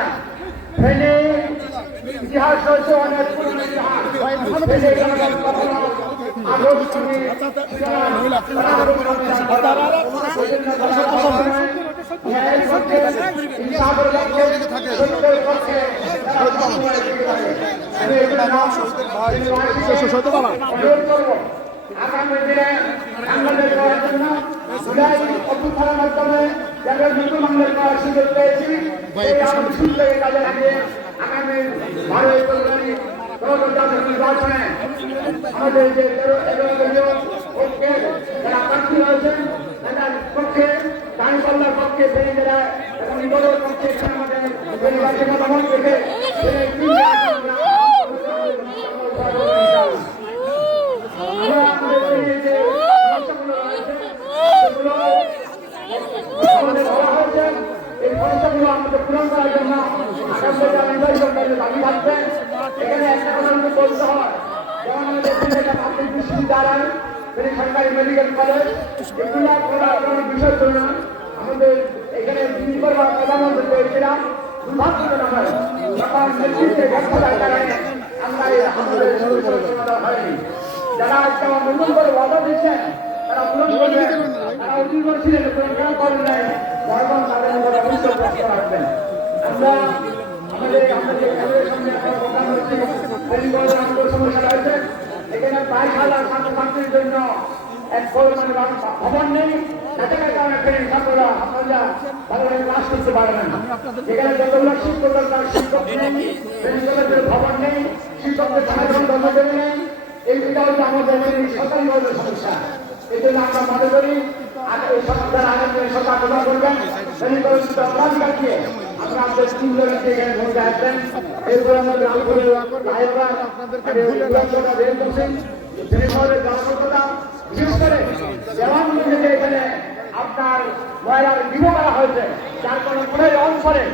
না। ফেনী ইতিহাস রয়েছে অনেক পুরনো ইতিহাস। আগামী দিনে বাংলাদেশ করার জন্য অভ্যুত্থানের মাধ্যমে যারা নতুন বাংলাদেশ করার সুযোগ পেয়েছি সেই কাজে লাগিয়ে আগামী 12 ফেব্রুয়ারি নির্বাচনে আমাদের যে পক্ষে যারা প্রার্থী হয়েছেন তাদের পক্ষে দাঁড়িপাল্লার পক্ষে যারা এবং নিবন্ধের পক্ষে আমাদের নির্বাচনে দমন রেখে এই সমস্যাগুলো আমাদের পূরণ করার জন্য দাবি থাকবে। এখানে একটা কথা বলতে হয়, যেমন আমাদের পাবলিক বিশ্ববিদ্যালয়, সরকারি মেডিকেল কলেজ, এগুলো কোনো বিষয় ছিল না। আমাদের এখানে প্রধানমন্ত্রী পেয়েছিলাম দুর্ভাগ্যজনক তখন নেতৃত্বে ব্যর্থতার কারণে আমরা আমাদের হয়নি। যারা আজকে আমার নতুন করে ওয়াদা দিচ্ছেন তারা পূরণ করবেন, তারা অধীর ছিলেন পূরণ কেন করেন নাই, বরং তাদের ভবিষ্যৎ রক্ষা রাখবেন। আমরা আমাদের সমস্যা রয়েছে, এখানে 22,000 ছাত্রছাত্রীর জন্য এক ভবন নেই, সেখানে কারণে ছাত্ররা আপনারা ভালোভাবে ক্লাস করতে পারবেন না। এখানে যতগুলো শিক্ষক দরকার শিক্ষক নেই, ভবন নেই, শিক্ষকদের সাধারণ কর্মচারী নেই। এইটা হচ্ছে আমাদের সরকারি বর্গের সমস্যা। এই জন্য আমরা মনে করি সরকার আগামী সরকার প্রদান করবেন অগ্রাধিকারকে আমরা আমাদের তিনজনকে এখানে ভূমিকা আসবেন। এরপর আমাদের আলপুরের বিশেষ করে দেওয়ানগঞ্জে এখানে আপনার ময়লার বিভো করা হয়েছে, যার কোনো অঞ্চলে